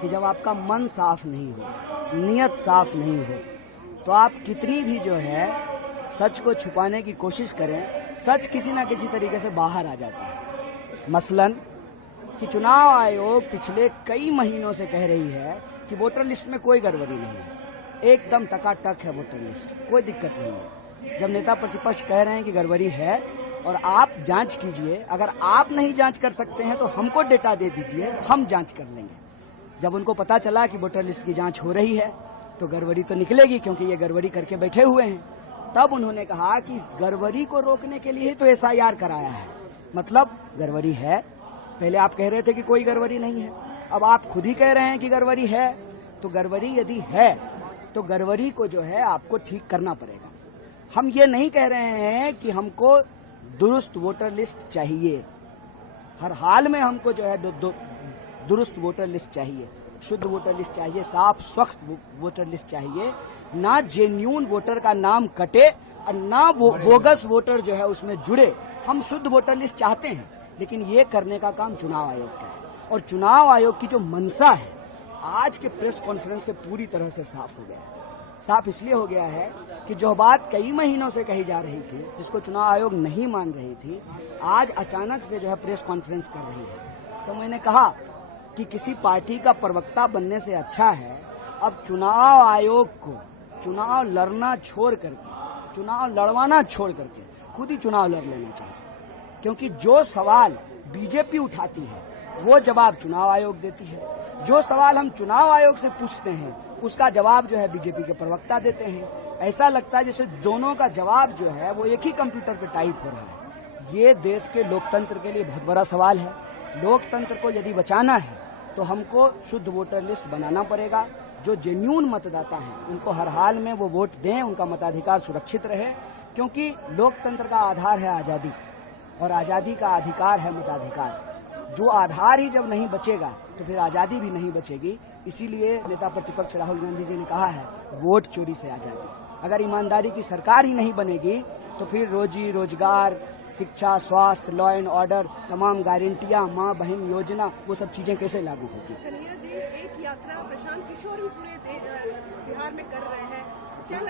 कि जब आपका मन साफ नहीं हो, नियत साफ नहीं हो, तो आप कितनी भी जो है सच को छुपाने की कोशिश करें, सच किसी न किसी तरीके से बाहर आ जाता है। मसलन कि चुनाव आयोग पिछले कई महीनों से कह रही है कि वोटर लिस्ट में कोई गड़बड़ी नहीं है, एकदम टकाटक है वोटर लिस्ट, कोई दिक्कत नहीं है। जब नेता प्रतिपक्ष कह रहे हैं कि गड़बड़ी है और आप जांच कीजिए, अगर आप नहीं जांच कर सकते हैं तो हमको डेटा दे दीजिए, हम जांच कर लेंगे। जब उनको पता चला कि वोटर लिस्ट की जांच हो रही है तो गड़बड़ी तो निकलेगी, क्योंकि ये गड़बड़ी करके बैठे हुए हैं। तब उन्होंने कहा कि गड़बड़ी को रोकने के लिए तो एसआईआर कराया है, मतलब गड़बड़ी है। पहले आप कह रहे थे कि कोई गड़बड़ी नहीं है, अब आप खुद ही कह रहे हैं कि गड़बड़ी है। तो गड़बड़ी यदि है तो गड़बड़ी को जो है आपको ठीक करना पड़ेगा। हम ये नहीं कह रहे हैं कि हमको दुरुस्त वोटर लिस्ट चाहिए, हर हाल में हमको जो है दुरुस्त वोटर लिस्ट चाहिए, शुद्ध वोटर लिस्ट चाहिए, साफ स्वच्छ वोटर लिस्ट चाहिए, ना जेन्यून वोटर का नाम कटे और ना बोगस वोटर जो है उसमें जुड़े। हम शुद्ध वोटर लिस्ट चाहते हैं, लेकिन ये करने का काम चुनाव आयोग का है। और चुनाव आयोग की जो मंशा है आज के प्रेस कॉन्फ्रेंस से पूरी तरह से साफ हो गया है। साफ इसलिए हो गया है कि जो बात कई महीनों से कही जा रही थी, जिसको चुनाव आयोग नहीं मान रही थी, आज अचानक से जो है प्रेस कॉन्फ्रेंस कर रही है। तो मैंने कहा कि किसी पार्टी का प्रवक्ता बनने से अच्छा है अब चुनाव आयोग को चुनाव लड़ना छोड़ करके, चुनाव लड़वाना छोड़ करके खुद ही चुनाव लड़ लेना चाहिए। क्योंकि जो सवाल बीजेपी उठाती है वो जवाब चुनाव आयोग देती है, जो सवाल हम चुनाव आयोग से पूछते हैं उसका जवाब जो है बीजेपी के प्रवक्ता देते हैं। ऐसा लगता है जैसे दोनों का जवाब जो है वो एक ही कंप्यूटर पे टाइप हो रहा है। ये देश के लोकतंत्र के लिए बहुत बड़ा सवाल है। लोकतंत्र को यदि बचाना है तो हमको शुद्ध वोटर लिस्ट बनाना पड़ेगा। जो जेन्यून मतदाता हैं उनको हर हाल में वो वोट दें, उनका मताधिकार सुरक्षित रहे, क्योंकि लोकतंत्र का आधार है आजादी और आजादी का अधिकार है मताधिकार। जो आधार ही जब नहीं बचेगा तो फिर आजादी भी नहीं बचेगी। इसीलिए नेता प्रतिपक्ष राहुल गांधी जी ने कहा है वोट चोरी से आजादी। अगर ईमानदारी की सरकार ही नहीं बनेगी तो फिर रोजी रोजगार, शिक्षा, स्वास्थ्य, लॉ एंड ऑर्डर, तमाम गारंटियां, माँ बहन योजना, वो सब चीजें कैसे लागू होगी। कन्हैया जी, एक यात्रा प्रशांत किशोर भी पूरे बिहार में कर रहे हैं, क्या